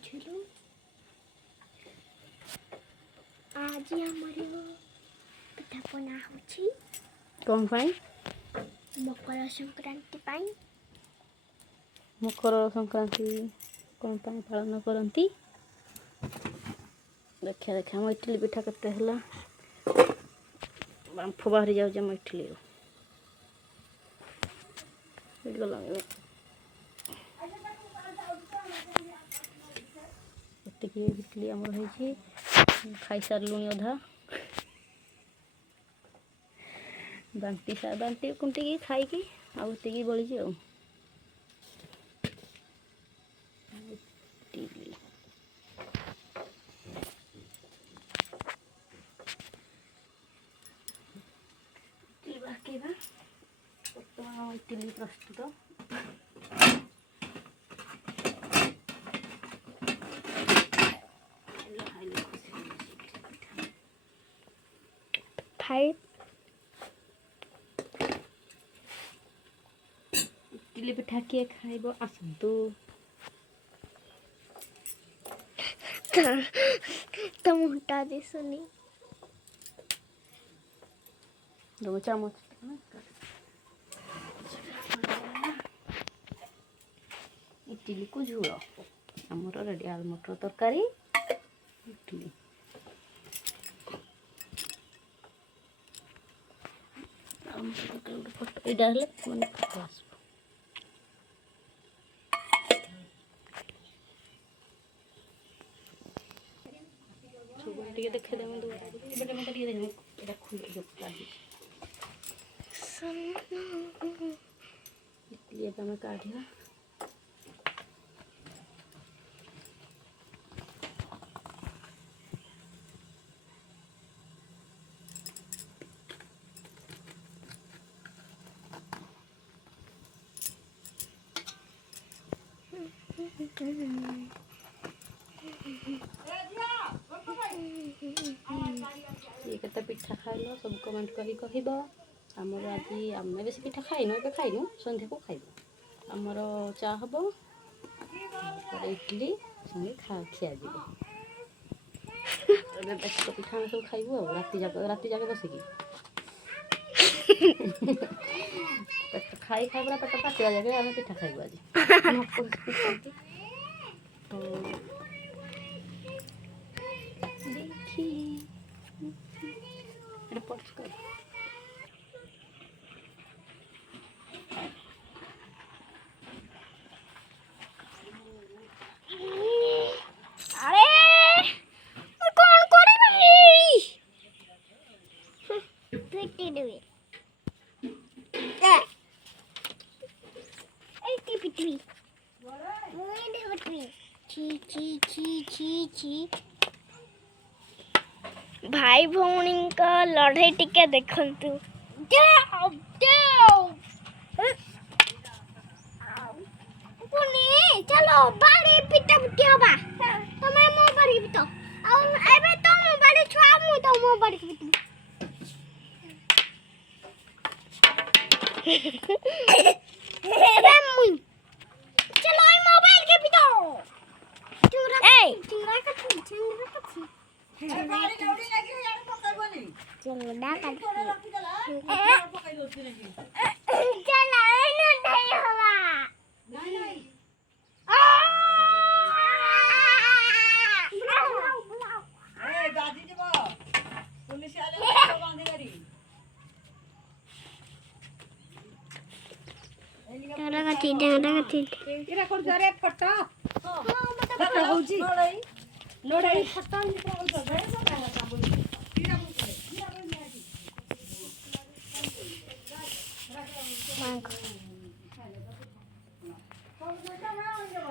बुझलु आज हमर पिठा बना होछि कौन पाई मकर संक्रांति पाई मकर संक्रांति कौन पाई पालन करती देखिए देखिए हम इडली पिठा केते हला बांफ बाहरी जाऊ जे इडली गला एतिकी इडली हमर होई खाई सारलुनी अधा बांटी कुंटी की खाई की आउ एतिकी बळी जे इडली इडली प्रस्तुत फाइव इडली पिठा किए खाइब आसतु तो मोटा दिसुनी दो चामच इडली को झोल आमर रेडी आलू मटर तरकारी इडली फोटो इटा हेले मन फोटो आस देखे दे इसलिए हमें काढ़िया ये केते पिठा खाइल सब कमेंट करी कहब आमर आज आम बेस पिठा खाइनु ए खाइनु संध्या को खाइबु आमर चा हम इडली संगे खिया जी पिठा हम सब खाइबु राति जाक बसिकी खाई खाई पूरा पेट पाचिला जाके आम पिठा खाइबु आज देखी रिपोर्ट कर अरे कौन करी पिटी देवे ऐती पिटी मुई दे पिटी छी छी छी छी छी भाई भौणी का लड़ाई टिके देखंतु चलो बाड़ी पिटा पिटी हबा तमे मो बाड़ी पिटो आ एबे तो मो बाड़ी छुआ मु तो मो बाड़ी पिटी एबे मु चलो ई मोबाइल के पिटो चुरा का बाड़ी जौड़ी लागी यार पकड़बनी चलो ना कर चलो न नहीं हवा नहीं ए दादी जी बो पुलिस वाले बांधी करी डांगा ठीक इरा कर जरे फोटो हां फोटो होजी लोड़ाई फोटो निकल जाबे ना